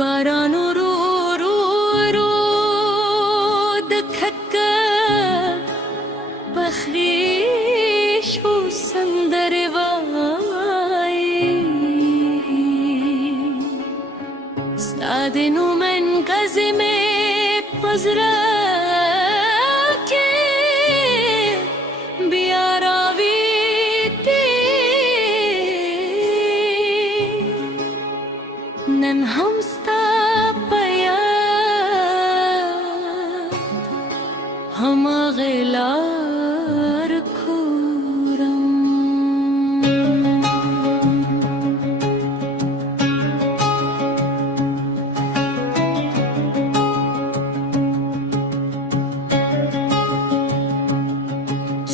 बारानो रो रो रो दखक बख्रीश हो संदरवाई स्तादिनु मन कज़िमे पज़रा के बियारावीती नन हमस्ता पया हम गिलार खुरम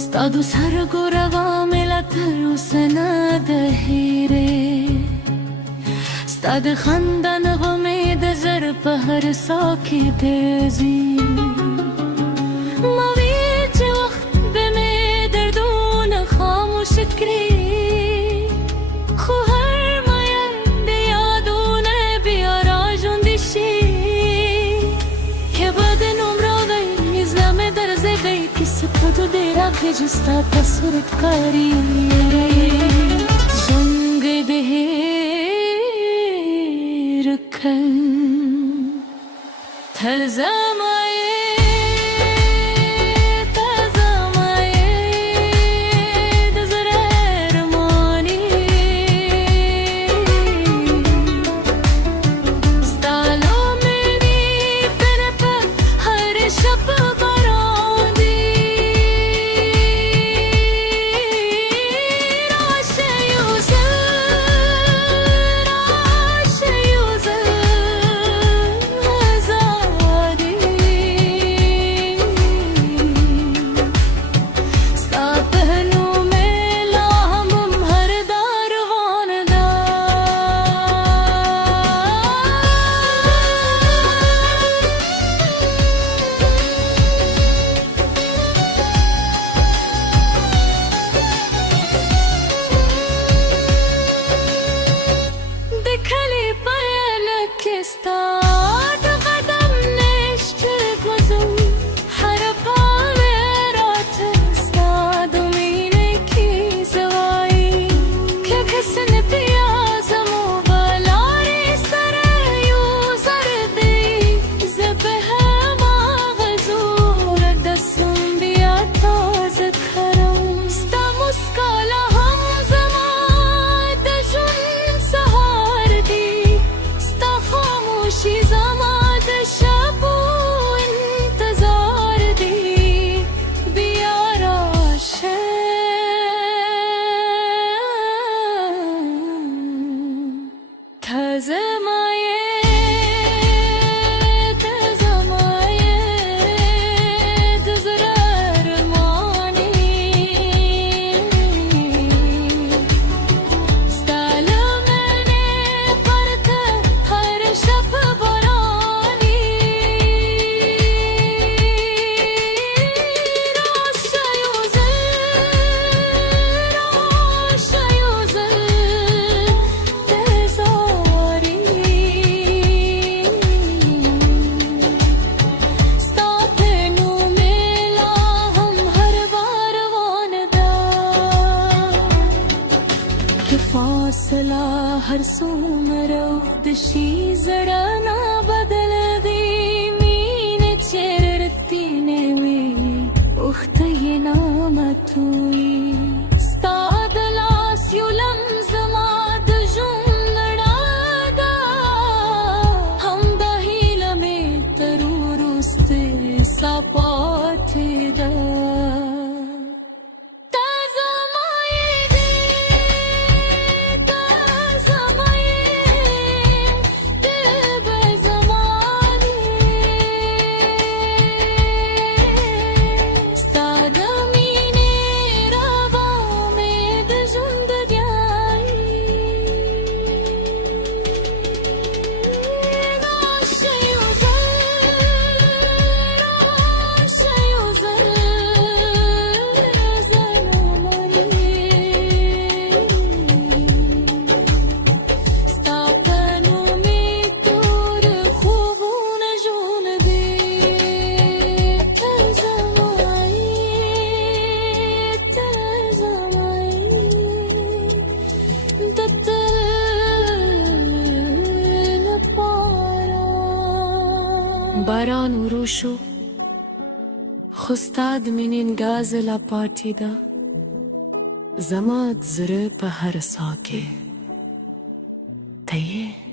स्तादु सरगो रवा मिला थरू सना दहीरे स्ताद खंदन गमेद जर पहर साकी देजी मवीच वक्त बमे दर्दोन खामोश करी खो हर मयन बियादोन बियाराजों दिशी के बदन उम्र गई इज़्ला में दर्ज़े गई किस पद डेरा के जिस्ता तस्वीर करी जंग दहे تزامای تزامای دزرر مانی ستالو منی پرپ هر شب براندی फासला हर सोमरो दशी जरा ना बदल दी मीने चेरती ने वे उख्त ये नामत हुई स्तादला स्युलम जमाद जुमलड़ा हम दहील में तरूरुस्त सापाथे दा باران ورو شو خو ستا د مینې انګاز لا پاتې ده زما د زړه په هر ساه کې ته یې